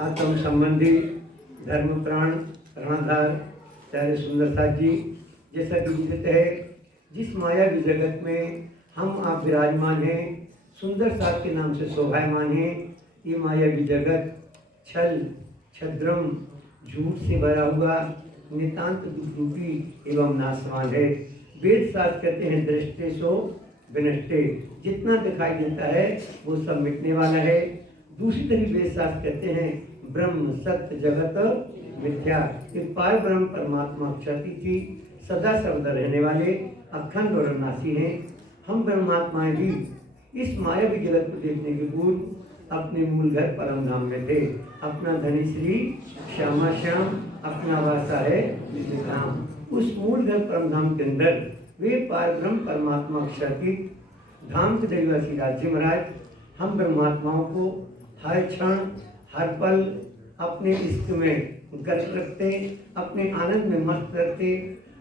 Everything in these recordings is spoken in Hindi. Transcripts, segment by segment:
आत्म संबंधी धर्म प्राण रणधार प्यारे सुंदर साथ जी, जैसा कि विदित है जिस मायावी जगत में हम आप विराजमान हैं, सुंदर साथ के नाम से शोभायमान हैं। ये मायावी जगत छल छद्रम झूठ से भरा हुआ नितांत दुखरूपी एवं नाशवान है। वेद शास्त्र कहते हैं दृष्टे सो विनष्टे, जितना दिखाई देता है वो सब मिटने वाला है। दूसरी तरफ वेद शास्त्र कहते हैं ब्रह्म सत्य जगत मिथ्या, ये पार ब्रह्म परमात्मा अक्षति की सदा सर्वदा रहने वाले अखंड और अविनाशी हैं। हम ब्रह्मात्माएं भी इस मायावी जगत को देखने के पूर्व अपने मूल घर परम धाम में थे। अपना धनी श्री श्यामा श्याम अपना वासा है धाम। उस मूल घर परम धाम के अंदर वे पार ब्रह्म परमात्मा अक्षति धाम के दैवासी राज्य महाराज हम ब्रह्मात्माओं को हर क्षण हर पल अपने इष्ट में गत रखते, अपने आनंद में मस्त रखते।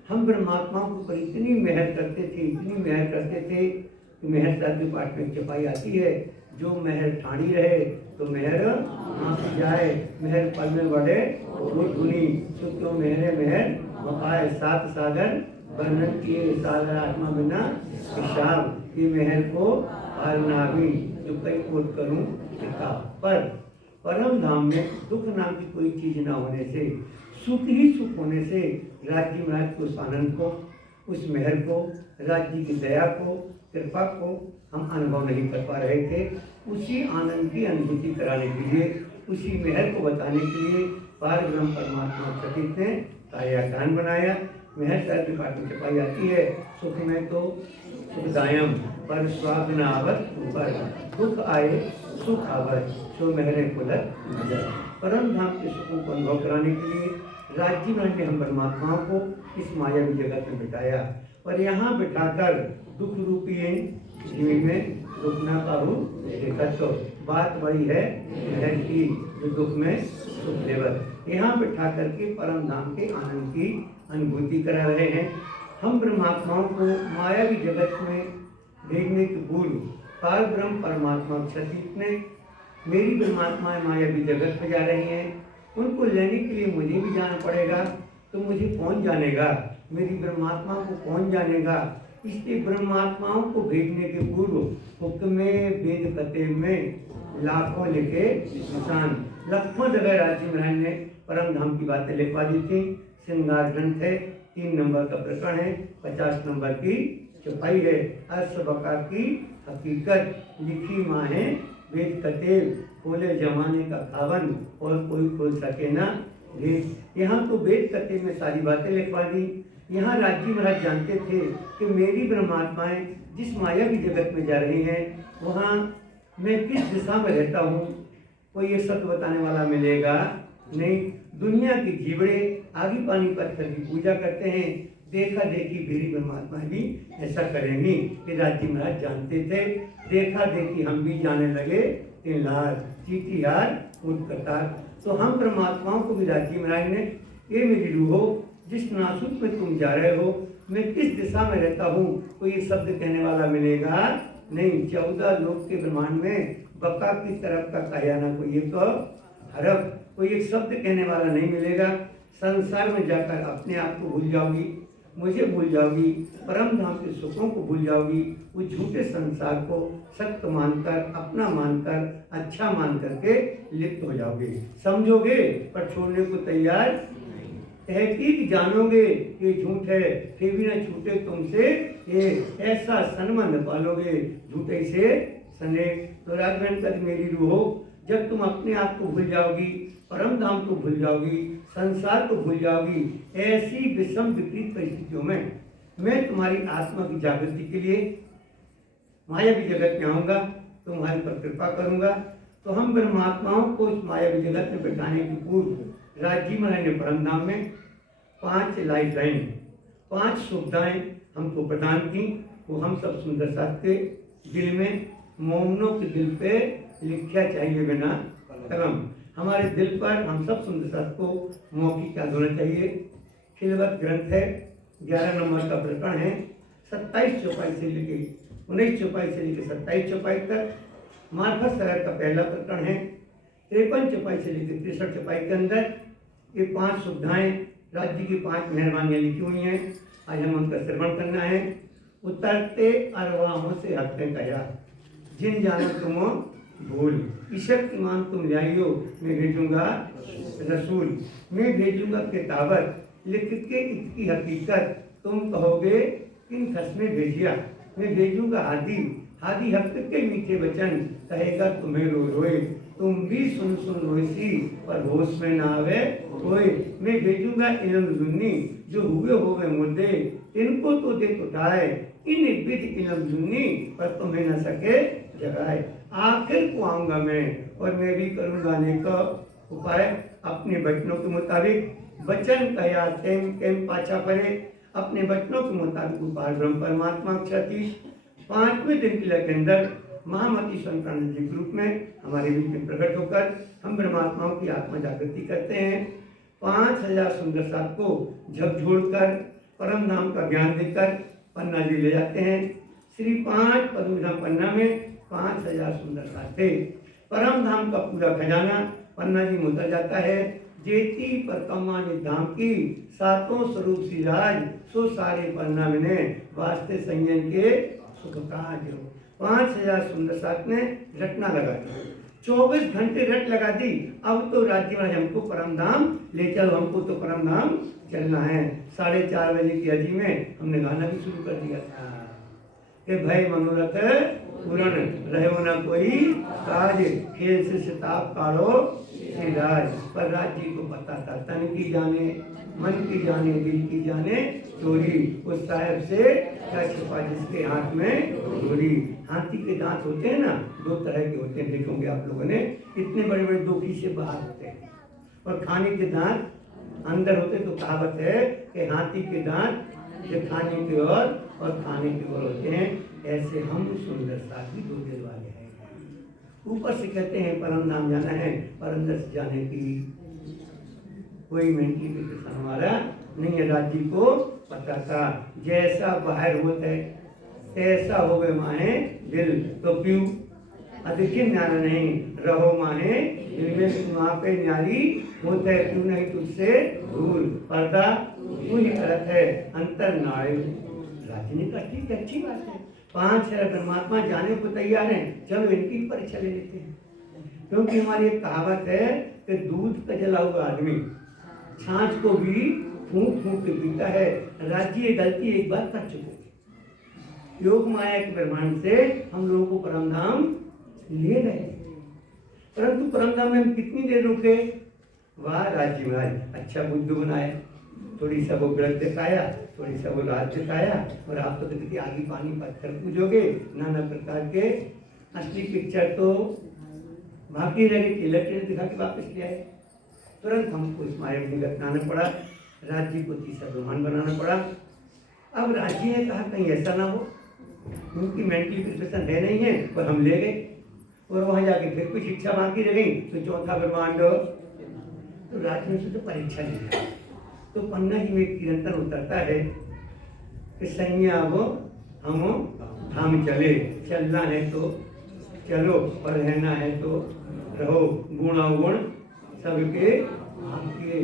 हम ब्रह्मात्माओं के ऊपर इतनी मेहर करते थे, इतनी मेहर करते थे कि मेहर शादी पाठ में चपाई आती है, जो मेहर ठाड़ी रहे तो मेहर आंस जाए, मेहर पल में बढ़े वो धुनी सुखो मेहरे मेहर वफाए सात सागर वर्णन किए सागर आत्मा बिना हिसाब की मेहर को हार नाभी जो कई कोट करूं पर परम धाम में दुख नाम की कोई चीज न होने से, सुख ही सुख होने से राज्य महाराज को उस आनंद को, उस मेहर को, राज्य की दया को, कृपा को हम अनुभव नहीं कर पा रहे थे। उसी आनंद की अनुभूति कराने के लिए, उसी मेहर को बताने के लिए पार ब्रह्म परमात्मा प्रतीक ने कार्याकान बनाया। मेहर शायद पाठ में छपाई आती है, सुख में तो सुखदायम पर स्वाद न आवत ऊपर, दुख आए सुख आवत सो मेहरे पुलक नजर। परम धाम के सुखों को अनुभव कराने के लिए राज्य में हम परमात्माओं को इस मायावी जगत में बिठाया और यहाँ बिठाकर दुख रूपी जीवन में दुख न पाहू देखा। तो बात बड़ी है मेहर की जो दुख में सुख देवर। यहाँ बिठा करके परम धाम के आनंद की अनुभूति करा रहे हैं। हम ब्रह्मात्माओं को मायावी जगत में भेजने के पूर्व पार ब्रह्म परमात्मा सतीत ने मेरी ब्रह्मात्माएं मायावी जगत में जा रही हैं, उनको लेने के लिए मुझे भी जाना पड़ेगा। तो मुझे कौन जानेगा, मेरी ब्रह्मात्मा को कौन जानेगा। इसलिए ब्रह्मात्माओं को भेजने के पूर्व हुक्म वेद कतेब में लाखों लिखे निशान, लाखों जगह राज्य महाराज ने परम धाम की बातें लिखवा दी थी। श्रृंगार ग्रंथ है, 3 नंबर का प्रकरण है, 50 नंबर की छपाई है। अर्शबका की हकीकत लिखी माँ है वेद कतेब, खोले जमाने का खावन और कोई खोल सके ना भेद। यहाँ तो वेद कतेब में सारी बातें लिखवा दी। यहाँ राज्य महाराज जानते थे कि मेरी ब्रह्मात्माएं जिस मायावी जगत में जा रही हैं वहाँ मैं किस दिशा में रहता हूँ, कोई ये सत्य बताने वाला मिलेगा नहीं। दुनिया की जीवड़े आगे पानी पत्थर की पूजा करते हैं, देखा देखी मेरी ब्रह्मात्मा भी ऐसा करेंगी। कि राज्य महाराज जानते थे, देखा देखी हम भी जाने लगे तीन लाल चीटी हार फूट कतार। तो हम परमात्माओं को भी राज्य महाराज ने, ये मेरी रूह हो जिस नासुक में तुम जा रहे हो, मैं किस दिशा में रहता हूँ, कोई ये शब्द कहने वाला मिलेगा नहीं। 14 लोक के ब्रह्मांड में बका की तरफ का कहा ना कोई एक हरफ, कोई एक शब्द कहने वाला नहीं मिलेगा। संसार में जाकर अपने आप को भूल जाओगी, मुझे भूल जाओगी, परम धाम के सुखों को भूल जाओगी। उस झूठे संसार को सत्य मानकर, अपना मानकर, अच्छा मान करके लिप्त हो जाओगे। समझोगे पर छोड़ने को तैयार, तहकीक जानोगे ये झूठ है, फिर भी न छूटे तुमसे ये ऐसा सन्मंद पालोगे झूठे से सने। तो राघवेंद्र कद मेरी रूह हो, जब तुम अपने आप को भूल जाओगी, परम धाम को भूल जाओगी, संसार को भूल जाओगी, ऐसी विषम विपरीत परिस्थितियों में मैं तुम्हारी आत्मा की जागृति के लिए मायावी जगत में आऊँगा, तुम्हारे पर कृपा करूँगा। तो हम ब्रह्मात्माओं को इस मायावी जगत में बैठाने के पूर्व राज्य महाराज ने परम धाम में 5 लाइफ लाइन, 5 सुविधाएं हमको प्रदान की। वो हम सब सुंदर साथ के दिल में, मोमनों के दिल पे लिखा चाहिए बिना कलम। हमारे दिल पर हम सब सुंदर साथ को मौखिक याद होना चाहिए। खिलवत ग्रंथ है, 11 नंबर का प्रकरण है, 27 चौपाई से लेके 19 चौपाई से लेकर 27 चौपाई तक। मार्फत सगर का पहला प्रकरण है, 53 चौपाई से लेकर 63 चौपाई के अंदर ये 5 सुविधाएं, राज्य की 5 मेहरबानियां लिखी हुई हैं। आज हम उनका श्रवण करना है। उतरते अरवाहों से हटते कया, जिन जानो तुम भूल, ईशक ईमान तुम लाइयो, मैं भेजूंगा रसूल, मैं भेजूंगा किताबत, लिख के इसकी हकीकत, तुम कहोगे किन खस्मे भेजिया, मैं भेजूंगा हादी, हादी हक के मीठे वचन, कहेगा तुम्हें रो रोए, तुम भी सुन सुन रोईसी, पर होश में ना आवे कोई, मैं भेजूंगा इल्म जुन्नी, जो हुए होवे मुद्दे, इनको तो देख उठाए, इन विधि इल्म जुन्नी, पर तुम्हें न सके जगाए। आखिर को आऊंगा मैं, और मैं भी करूंगा अनेक उपाय, अपने वचनों के मुताबिक, वचन कया तेम तेम पाछा परे, अपने वचनों के मुताबिक उपाय ब्रह्म परमात्मा क्षति। 5वें दिन के अंदर महामती संक्रांत जी के रूप में हमारे बीच में प्रकट होकर हम ब्रह्मात्माओं की आत्मा जागृति करते हैं। 5000 सुंदर साथ को झकझोड़कर परम धाम का ज्ञान देकर पन्ना जी ले जाते हैं। श्री 5 पद्मधाम पन्ना में 5000 सुंदर साथ थे। परम धाम का पूरा खजाना पन्ना जी में उतर जाता है। जेती पर कमानी धाम की सातों स्वरूप सी राज, सो सारे पन्ना में वास्ते संयन के सुख काज। 5000 सुंदर साथ ने रटना लगा दी, 24 घंटे रट लगा दी। अब तो राज्य में हमको परम धाम ले चलो, हमको तो परम धाम चलना है। 4:30 बजे की अजी में हमने गाना भी शुरू कर दिया था कि भाई मनोरथ पूर्ण रहो ना कोई काज, खेल से शताब काढ़ो राज। पर राज्य को पता था, तन की जाने मन की जाने दिल की जाने चोरी, उस साहब से क्या छुपा जिसके हाथ में चोरी। हाथी के दांत होते हैं ना, 2 तरह के होते हैं, देखोगे आप लोगों ने, इतने बड़े बड़े 2 खीसे बाहर होते हैं, और खाने के दांत अंदर होते। तो कहावत है कि हाथी के दांत जो खाने की ओर और खाने की ओर होते हैं। ऐसे हम सुंदर साथ भी 2 दिल वाले हैं। ऊपर से कहते हैं परम धाम जाना है, पर अंदर से जाने की कोई मेंटलिफिकेशन हमारा नहीं है। राज्य को पता था, जैसा बाहर होता है ऐसा हो गए माहे दिल, तो क्यों अधिक ज्ञान नहीं रहो माहे दिल में, वहाँ पे न्यारी होता है, क्यों नहीं तुझसे दूर, पर्दा तू ही करत है अंतर नाय। राजनीति ठीक है, अच्छी बात है। 5000 परमात्मा जाने को तैयार हैं, चलो इनकी परीक्षा ले लेते हैं। क्योंकि हमारी एक कहावत है कि दूध का जला हुआ आदमी छाछ को भी फूंक फूंक के पीता है। राज्य ये गलती एक बार कर चुके, योग माया के ब्रह्मांड से हम लोगों को परम धाम ले गए, परंतु परम धाम में हम कितनी देर रुके। वाह राज्य महाराज, अच्छा बुद्ध बनाया, थोड़ी सा वो ग्रह दिखाया, थोड़ी सा वो राज दिखाया, और आप तो देखिए आगे पानी पत्थर पूजोगे, नाना प्रकार के असली पिक्चर तो बाकी रहे, इलेक्ट्रिक दिखा के वापस ले आए। तुरंत हमको इस माया में घटनाना पड़ा, राज्य को तीसरा ब्रह्मांड बनाना पड़ा। अब राज्य ने कहा कहीं ऐसा ना हो, क्योंकि मेंटल प्रिपरेशन है नहीं है, पर हम ले गए और वहाँ जाके फिर कुछ इच्छा बाकी रह गई, तो चौथा ब्रह्मांड। तो राज्य में से तो परीक्षा ली, तो पन्ना ही में निरंतर उतरता है कि सैया वो हम चले, चलना है तो चलो, और रहना है तो रहो, गुण अवगुण सबके आपके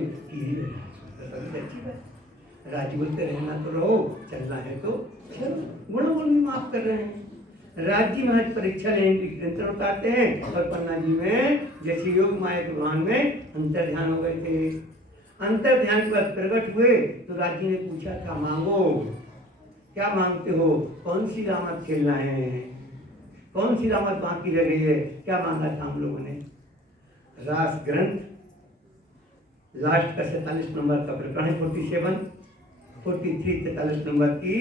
राज्य बोलते रहना तो रहो, चलना है तो चलो, गुण अवगुण भी माफ कर रहे हैं। राज्य में परीक्षा लेने की निरंतर उतारते हैं, और पन्ना जी में जैसे योग माया भगवान में अंतर ध्यान हो गए थे। अंतर ध्यान के बाद प्रकट हुए तो राज्य ने पूछा क्या मांगो, क्या मांगते हो, कौन सी रामत खेलना है, कौन सी रामत बाकी रह गई है। क्या मांगा था हम लोगों ने, रास ग्रंथ लास्ट का 47 नंबर का प्रकरण है, 47, 43 43 नंबर की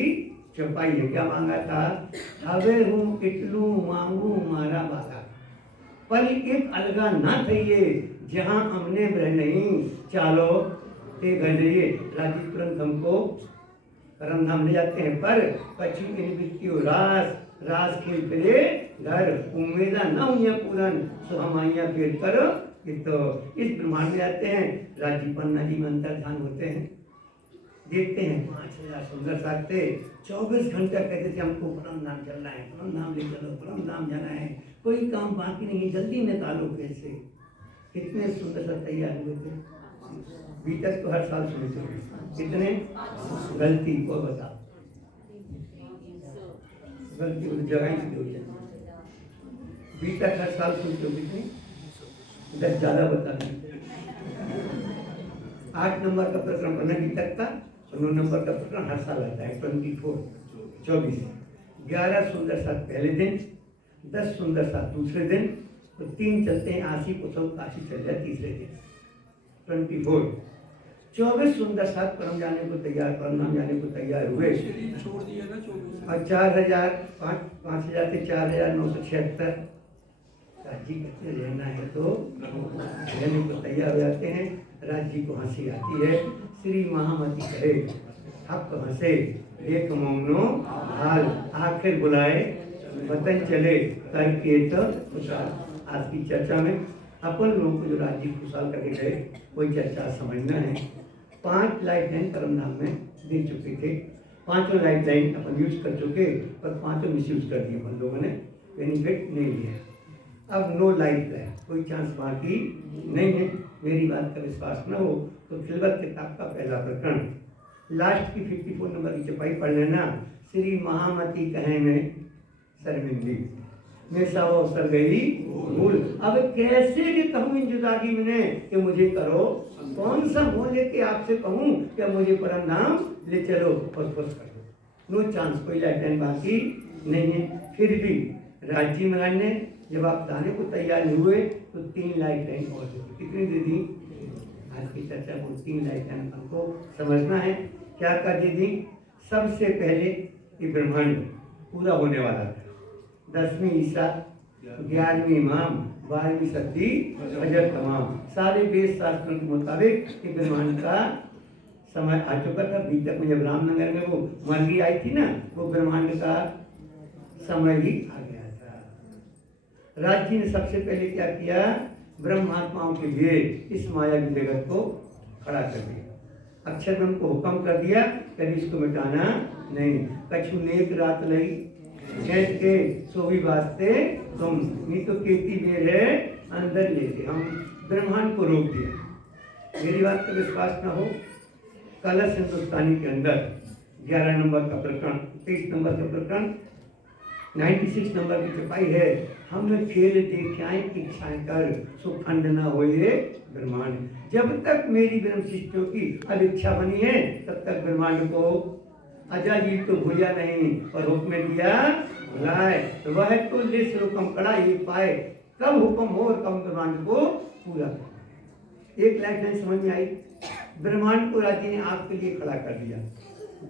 चौपाई है। क्या मांगा था, हवे हूँ इटलू मांगू मारा बागा, पर एक अलगा ना थइए, जहाँ हमने रह नहीं चालो ते घर जाइए। राज्य तुरंत हमको परम धाम ले जाते हैं, पर पक्षी की रास रास खेल करे घर, उम्मीदा न हुई पूरन, सो हम आइया फिर करो। तो इस ब्रह्मांड में जाते हैं, राज्य पन्ना जी में अंतर ध्यान होते हैं, देखते हैं 5000 सुंदर साथ थे। 24 घंटा कहते थे हमको परम धाम चलना है, परम धाम ले चलो, परम धाम जाना है, कोई काम बाकी नहीं, जल्दी निकालो कैसे। कितने सुंदर सा तैयार हुए थे। बीतक तो हर साल सुनते हो, कितने गलती को बता, गलती को जगह ही नहीं होती। बीतक हर साल सुनते हो कितने, 10 ज्यादा बता दें। 8 नंबर का प्रकरण बना बीतक का, 9 नंबर का प्रकरण हर साल आता है 24। 11 सुंदर साथ पहले दिन, 10 सुंदर साथ दूसरे दिन, तो 3 चलते हैं आशी कुशल काशी चल जाए तीसरे दिन 24। 24 सुंदर साथ परम जाने को तैयार, परम नाम जाने को तैयार हुए छोड़ दिया ना 24। और 5,000 से 4,976 राज्य करते रहना है तो रहने को तैयार हो जाते हैं। राज्य को हंसी आती है, श्री महामती कहे हक हंसे एक मौनो हाल, आखिर बुलाए वतन चले करके तो खुशहाल। आज की चर्चा में अपन लोगों को जो राज्य खुशहाल करके गए वही चर्चा समझना है। 5 लाइफ लाइन परम नाम में दे चुके थे, 5 लाइफ लाइन अपन यूज कर चुके, पर 5 मिस यूज कर दिए अपन लोगों ने, बेनिफिट नहीं लिया। अब नो लाइफ लाइन, कोई चांस बाकी नहीं है। मेरी बात का विश्वास न हो तो खिलवत किताब का पहला प्रकरण लास्ट की 54 नंबर की चपाई पढ़ लेना। श्री महामती कहे में शर्मिंदी में सब अवसर गई भूल, अब कैसे भी कहूँ इन जुदागी में कि मुझे करो, कौन सा मुँह लेके आपसे कहूँ कि मुझे परम धाम ले चलो और खुश कर दो। नो चांस, कोई लाइफ लाइन बाकी नहीं है। फिर भी राज्य महाराज ने जब आप जाने को तैयार नहीं हुए तो 3 लाइफ लाइन और कितनी दे दी। आज की चर्चा को 3 लाइफ लाइन हमको समझना है। क्या कर दे दी, सबसे पहले ये ब्रह्मांड पूरा होने वाला था। 10वीं ईसा, 11वीं इमाम, 12वीं सदी फजर तमाम, सारे वेद शास्त्रों के मुताबिक ये ब्रह्मांड का समय आ चुका था। बीतक में जब रामनगर में वो मरगी आई थी ना, वो ब्रह्मांड का समय ही आ गया था। राज्य ने सबसे पहले क्या किया, ब्रह्मात्माओं के लिए इस माया जगत को खड़ा कर दिया। अक्षर ब्रह्म को हुक्म कर दिया कभी इसको मिटाना नहीं। कछु नेक रात लई कैद के सोवी वास्ते तुम, नहीं तो केती बेर है अंदर लेते, हम ब्रह्मांड को रोक दिया। मेरी बात का विश्वास ना हो, कलश हिंदुस्तानी के अंदर 11 नंबर का प्रकरण, 23 नंबर का प्रकरण, 96 नंबर की चपाई है। हम खेल देख्याएं इच्छाएं कर सुखंड न होए ब्रह्मांड। जब तक मेरी ब्रह्म शिष्यों की अब इच्छा बनी है तब तक ब्रह्मांड को अजा जी तो भूलिया नहीं और हुक्म दिया बुलाए, वह तो लिस हुक्म कड़ा ये पाए, कब हुक्म हो और कब ब्रह्मांड को पूरा कर। एक लाइफ लाइन समझ में आई, ब्रह्मांड को राज्य ने आपके लिए खड़ा कर दिया।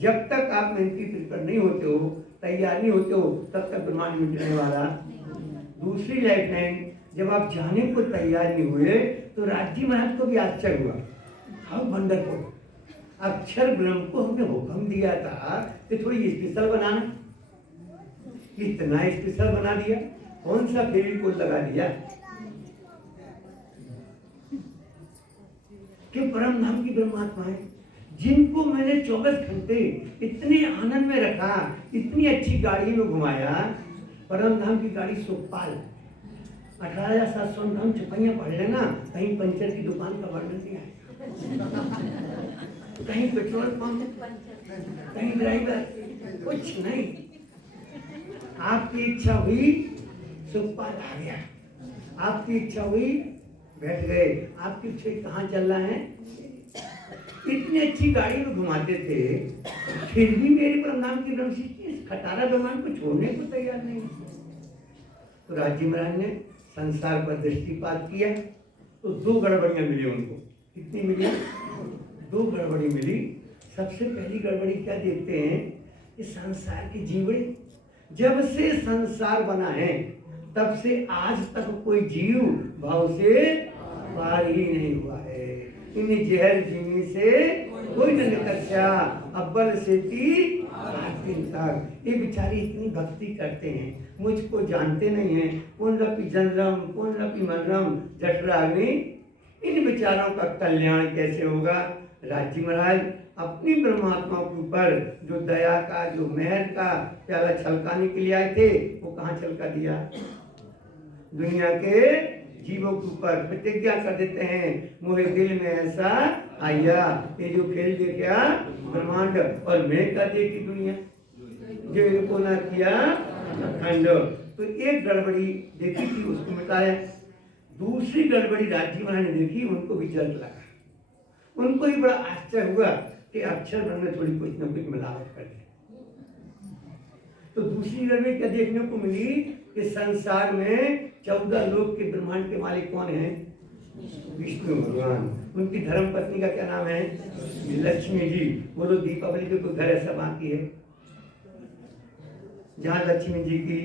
जब तक आप मेंटली प्रिपेयर नहीं होते हो, तैयार नहीं होते हो, तब तक ब्रह्मांड मिटने वाला। दूसरी लाइफ लाइन, जब आप जाने को तैयार नहीं हुए तो राज्य महाराज को भी आश्चर्य हुआ, हाउ वंडरफुल, अक्षर ब्रह्म को हमने हुक्म दिया था कि थोड़ी स्पेशल बनाना, इतना स्पेशल बना दिया, कौन सा फेविकोल लगा दिया कि परम धाम की ब्रह्मात्मा है, जिनको मैंने 24 घंटे इतने आनंद में रखा, इतनी अच्छी गाड़ी में घुमाया। परम धाम की गाड़ी सुखपाल 18,700 चुपैया पढ़ लेना, कहीं पंचर की दुकान का वर्णन नहीं है, कहीं पेट्रोल पंप, कहीं ड्राइवर, कुछ नहीं। आपकी इच्छा हुई सुखपाल आ गया, आपकी इच्छा हुई बैठ गए, आपकी इच्छा कहाँ चल रहा है। इतनी अच्छी गाड़ी में घुमाते थे, फिर भी मेरे परम नाम की ब्रह्मशिष्टि इस खटारा ब्रह्मांड को छोड़ने को तैयार नहीं। तो राज्य महाराज ने संसार पर दृष्टिपात किया तो 2 गड़बड़ियां मिली उनको। कितनी मिली? 2 गड़बड़ी मिली। सबसे पहली गड़बड़ी क्या देखते हैं कि संसार की जीवड़ी, जब से संसार बना है तब से आज तक कोई जीव भाव से पार ही नहीं हुआ है। इन्हें जहर जीने से कोई न निकर्षा, अव्वल से तक। ये बेचारे इतनी भक्ति करते हैं, मुझको जानते नहीं हैं, पुनरपि जनरम पुनरपि मनरम जठराग्नि। इन बेचारों का कल्याण कैसे होगा? राज्य महाराज अपनी ब्रह्मात्मा के ऊपर जो दया का, जो मेहर का प्याला छलकाने के लिए आए थे, वो कहाँ छलका दिया? दुनिया के जीवों के ऊपर प्रतिज्ञा कर देते हैं, मोहे दिल में ऐसा आया, ये जो खेल दे क्या ब्रह्मांड और मैं का देखी दुनिया, जो इनको ना किया खंड। तो एक गड़बड़ी देखी थी, उसको मिटाया। दूसरी गड़बड़ी राज्य महाराज ने देखी, उनको भी जल्द लगा, उनको ही बड़ा आश्चर्य हुआ कि अक्षर ब्रह्म में थोड़ी कुछ न कुछ मिलावट कर दी। तो दूसरी गड़बड़ी क्या देखने को मिली कि संसार में 14 लोक के ब्रह्मांड के मालिक कौन है? विष्णु भगवान। उनकी धर्म पत्नी का क्या नाम है? लक्ष्मी जी। बोलो दीपावली के कोई घर ऐसा बाकी है जहाँ लक्ष्मी जी की,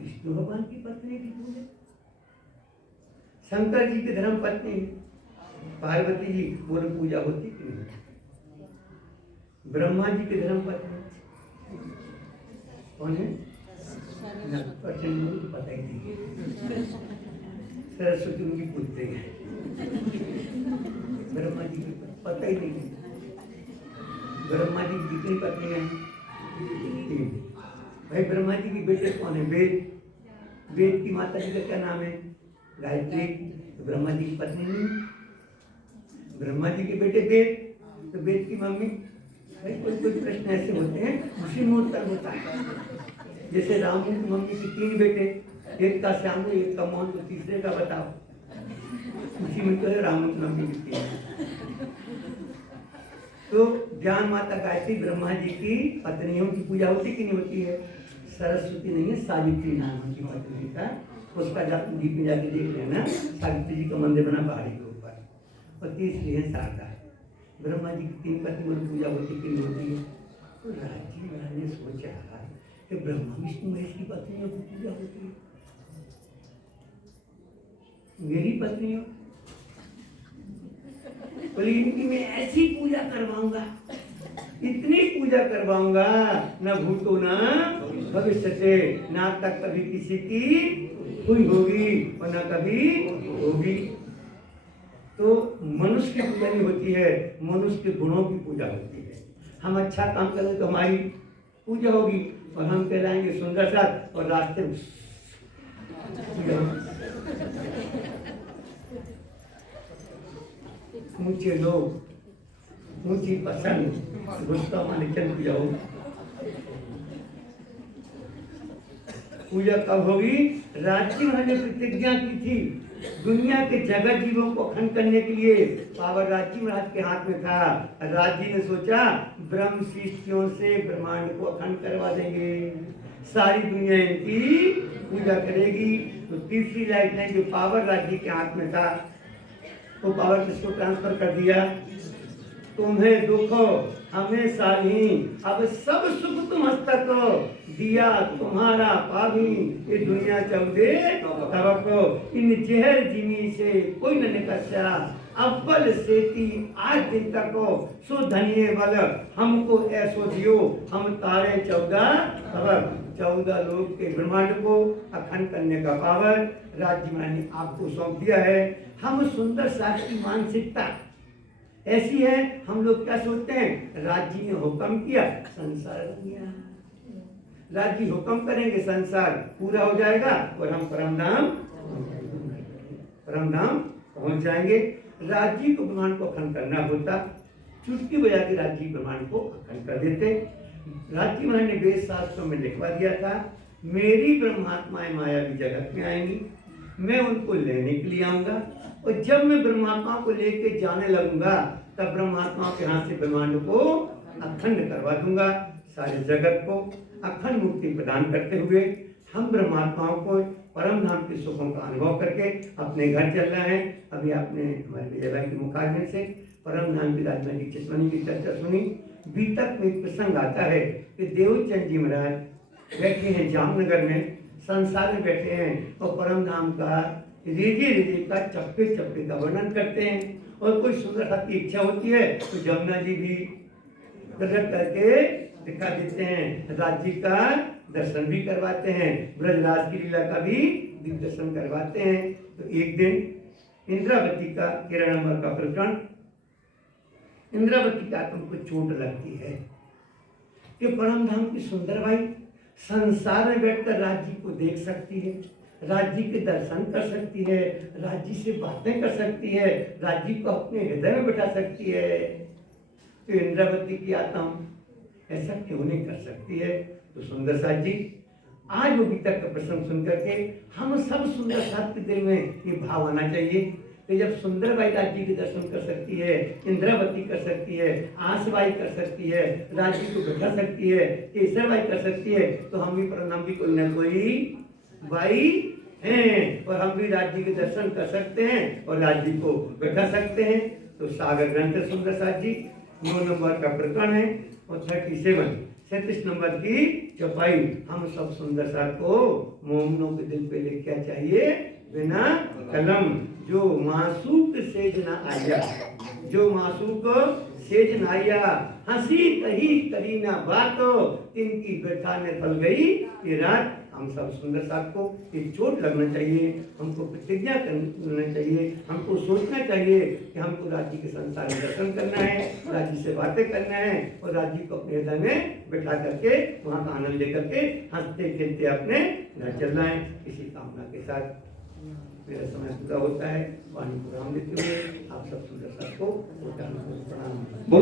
विष्णु भगवान की पत्नी की पूजा, शंकर जी की धर्म पत्नी पार्वती जी, बोलो पूजा होती कि नहीं? ब्रह्मा जी की धर्म पत्नी कौन है? पता ही नहीं, सरस्वती उनकी पूछते हैं, ब्रह्मा जी की पता ही नहीं। ब्रह्मा जी की कितनी पत्नी है? भाई ब्रह्मा जी की बेटे कौन है? वेद। वेद की माता जी का क्या नाम है? गायत्री। तो ब्रह्मा जी की पत्नी नहीं, ब्रह्मा जी के बेटे वेद, तो वेद की मम्मी। भाई कोई कोई प्रश्न ऐसे होते हैं, उसी में उत्तर होता है। जैसे राम की मम्मी के 3 बेटे, एक का श्याम, एक का मोहन, तो तीसरे का बताओ। उसी में तो है राम की मम्मी की 3। तो ज्ञान माता गायत्री ब्रह्मा जी की पत्नियों की पूजा होती कि नहीं होती है? सरस्वती नहीं है, सावित्री नाम उनकी पत्नी का। उसका दीप में जाके देख लेना, सावित्री जी का मंदिर बना पहाड़ी के ऊपर। और तीसरी है शारदा। ब्रह्मा जी की 3 पत्नियों की पूजा होती कि नहीं होती है? तो राजी महाराज ने सोचा कि ब्रह्मा विष्णु महेश की पत्नियों की पूजा होती है, मेरी पत्नियों, बोले इनकी मैं ऐसी पूजा करवाऊंगा, इतनी पूजा करवाऊंगा, न भूतो न भविष्य से, ना तक कभी किसी की हुई होगी और न कभी होगी। तो मनुष्य की पूजा नहीं होती है, मनुष्य के गुणों की पूजा होती है। हम अच्छा काम करें तो हमारी पूजा होगी, और हम कहलाएंगे सुंदर साथ, और रास्ते में ऊंचे लोग, ऊंची पसंद, गुस्सा माने चल पूजा होगी। पूजा कब होगी? राज्य ने प्रतिज्ञा की थी, दुनिया के जगत जीवों को अखंड करने के लिए पावर राज्य महाराज के हाथ में था। राज्य ने सोचा ब्रह्म शिष्यों से ब्रह्मांड को अखंड करवा देंगे, सारी दुनिया इनकी पूजा करेगी। तो तीसरी लाइफ ने जो पावर राज्य के हाथ में था, वो पावर किसको ट्रांसफर कर दिया? तुम्हें दुख हमें साही, अब सब सुख तुम हस्तक दिया तुम्हारा पावी, ये दुनिया चौदे तबको, इन जहर जिमी से कोई न निकचा, अव्वल सेती आज दिन तक सो धनिये बल, हमको ऐसो दियो हम तारे 14 तबक। 14 लोग के ब्रह्मांड को अखंड करने का पावर राज्य मैंने आपको सौंप दिया है। हम सुंदर शास्त्री मानसिकता ऐसी है, हम लोग क्या सोचते हैं? राज्य ने हुक्म किया, संसार बन गया। राज्य हुक्म करेंगे, संसार पूरा हो जाएगा और हम परम धाम पहुंच जाएंगे। राज्य को ब्रह्मांड को अखंड करना होता, चुटकी बजा के राज्य ब्रह्मांड को अखंड कर देते। राज्य महाराज ने वेद शास्त्रों में लिखवा दिया था, मेरी ब्रह्मात्माएं मायावी जगत में आएंगी, मैं उनको लेने के लिए आऊंगा, और जब मैं ब्रह्मात्मा को लेके जाने लगूंगा तब ब्रह्मात्मा के हाथ से ब्रह्मांड को अखंड करवा दूंगा। सारे जगत को अखंड मुक्ति प्रदान करते हुए हम ब्रह्मात्माओं को परम धाम के सुखों का अनुभव करके अपने घर चल रहे हैं। अभी आपने हमारे विजय भाई के मुखारबिंद से परम धाम की राजमा की चितमनी की चर्चा सुनी। बीतक में एक प्रसंग आता है कि देवचंद जी महाराज बैठे हैं जामनगर में, संसार में बैठे हैं, और परम धाम का रेजे का चप्पे चप्पे का वर्णन करते हैं। और कोई सुंदरता की इच्छा होती है तो जमुना जी भी प्रकट करके दिखा देते हैं, राज्य का दर्शन भी करवाते हैं, ब्रजराज की लीला का भी दिग्दर्शन करवाते हैं। तो एक दिन इंद्रावती का 13 नंबर का प्रकरण, इंद्रावती का तुमको चोट लगती है कि परम धाम की सुंदर बाई संसार में बैठकर राज्य को देख सकती है, राज्य के दर्शन कर सकती है, राज्य से बातें कर सकती है, राज्य को अपने हृदय में बैठा सकती है। तो इंद्रावती की आत्मा ऐसा क्यों नहीं कर सकती है? तो सुंदर साथ जी, आज वो गीता का प्रसंग सुन करके हम सब सुंदर साथ के दिल में ये भाव आना चाहिए कि जब सुंदर बाई राज्य के दर्शन कर सकती है, इंद्रावती कर सकती है, आसबाई कर सकती है, राज्य को बैठा सकती है, केसर बाई कर सकती है, तो हम भी परनाम भी कोई न कोई बाई हैं और हम भी राज्य के दर्शन कर सकते हैं और राज्य को बैठा सकते हैं। तो सागर ग्रंथ सुंदर साथ जी 9 नंबर का प्रकरण है और 37 नंबर की चौपाई। हम सब सुंदर साथ को मोमनों के दिल पे ले क्या चाहिए? बिना कलम, जो मासूक सेज न आया, जो मासूक सेज न आया, हंसी कही करी ना बात, तिनकी व्यथा ने फल गई ये रात। हम सब सुंदर साथ को एक चोट लगना चाहिए, हमको प्रतिज्ञा करना चाहिए, हमको सोचना चाहिए कि हमको राज्य के संसार में दर्शन करना है, राज्य से बातें करना है और राज्य को अपने हृदय में बैठा करके वहाँ का आनंद लेकर के हंसते खेलते अपने घर चलना है। इसी कामना के साथ मेरा समय पूरा होता है। वाणी को राम देते हुए आप सब सुंदर साथ को प्रणाम। बोलो।